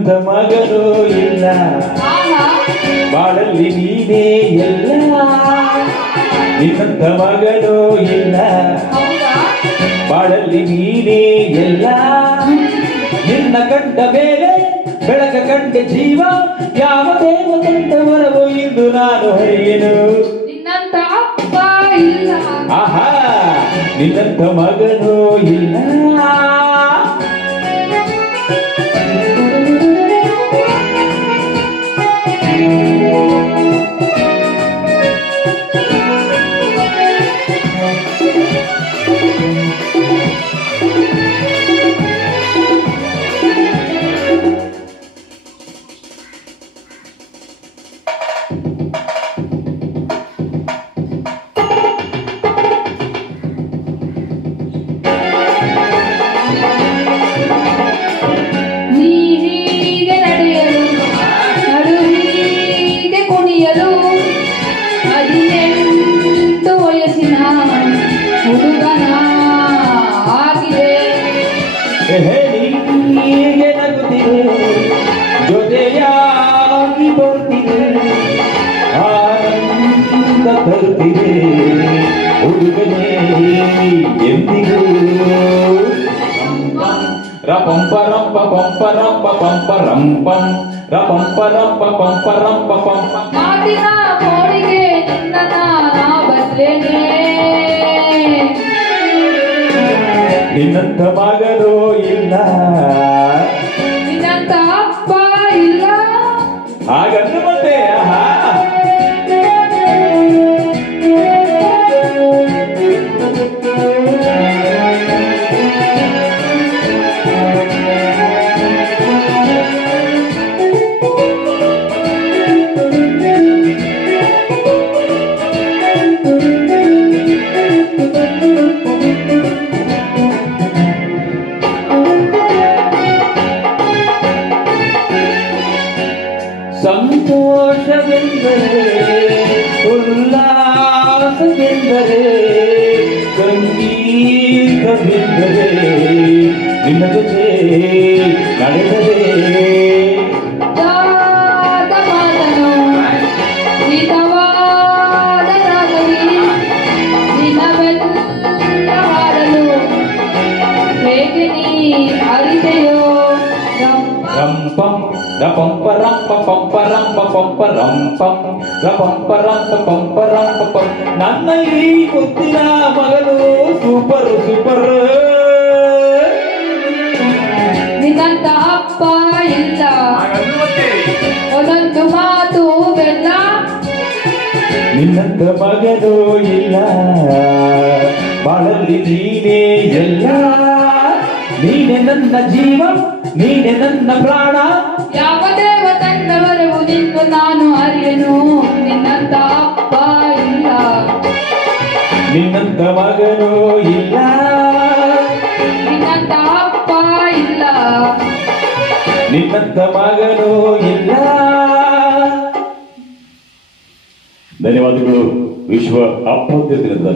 ನಿನ್ನಂತ ಮಗನೂ ಇಲ್ಲ, ಬಾಳಲ್ಲಿ ನೀನೇ ಎಲ್ಲ. ನಿನ್ನಂತ ಮಗನೂ ಇಲ್ಲ, ಬಾಳಲ್ಲಿ ನೀನೇ ಎಲ್ಲ. ನಿನ್ನ ಕಂಡ ಮೇಲೆ ಬೆಳಕ ಕಂಡ ಜೀವ, ಯಾವ ದೇವ ಕಂಡ ವರವೋ ಇಂದು ನಾನು ಹರಿಯೇನು. ನಿನ್ನಂತ ಅಪ್ಪ ಇಲ್ಲ, ಆಹಾ ನಿನ್ನಂತ ಮಗನೂ ಇಲ್ಲ. ಹೀಗೆ ನಗುತ್ತಿದೆ, ಜೊತೆಯಾಗಿ ಬರ್ತಿದೆ, ಆನಂದ ತರುತ್ತಿದೆ ಹುಡುಗನೇ ಎಂದಿಗೂ. ರಪಂಪ ರಂಪ ಪಂಪ ರಂಪ ಪಂಪ ರಂಪಂ ರಪಂಪ ರಂಪ ಪಂಪ ರಂಪ ಪಂಪ. ಮಾತಿನ ಮೋಡಿಗೆ ನಿನ್ನ ಬದಲೇನೆ, ನಿನ್ನಂತ ಮಗನೂ ಇಲ್ಲ, ನಿನ್ನಂತ ಅಪ್ಪ ಇಲ್ಲ. ಹಾಗಂದ್ರೆ ಮತ್ತೆ ಆಹಾ ಸಂತೋಷವೆಂದರೆ ಉಲ್ಲಾಸವೆಂದರೆ ಸಂಗೀತವೆಂದರೆ ನಿನ್ನ ಜೊತೆ ನಡೆದರೆ. ರಂಪಂ ರಪಂಪ ರಂಪ ಪಂಪ ರಂಪ ಪಂಪ ರಂಪಂ ರಪಂಪ ರಂಪ ಪಂಪ ರಂಪ ಪಂ. ನನ್ನ ಈ ಗೊತ್ತಿನ ಮಗನು ಸೂಪರ್ ಸೂಪರ್. ನಿನ್ನಂತ ಅಪ್ಪ ಇಲ್ಲ, ಒಂದೊಂದು ಮಾತು ಬೆಲ್ಲ. ನಿನ್ನಂತ ಮಗನೂ ಇಲ್ಲ, ಬಾಳಲ್ಲಿ ನೀನೇ ಎಲ್ಲ. ನೀನೆ ನನ್ನ ಜೀವ, ನೀನೆ ನನ್ನ ಪ್ರಾಣ, ಯಾವ ದೇವ ತಂದವರೆಗೂ ನಿಂತು ನಾನು ಅರಿಯನು. ನಿನ್ನಂತ ಅಪ್ಪ ಇಲ್ಲ, ನಿನ್ನಂತ ಮಗನೂ ಇಲ್ಲ, ನಿನ್ನಂತ ಅಪ್ಪ ಇಲ್ಲ, ನಿನ್ನಂತ ಮಗನೂ ಇಲ್ಲ. ಧನ್ಯವಾದಗಳು. ವಿಶ್ವ ಅಪ್ಪ ದಿನದ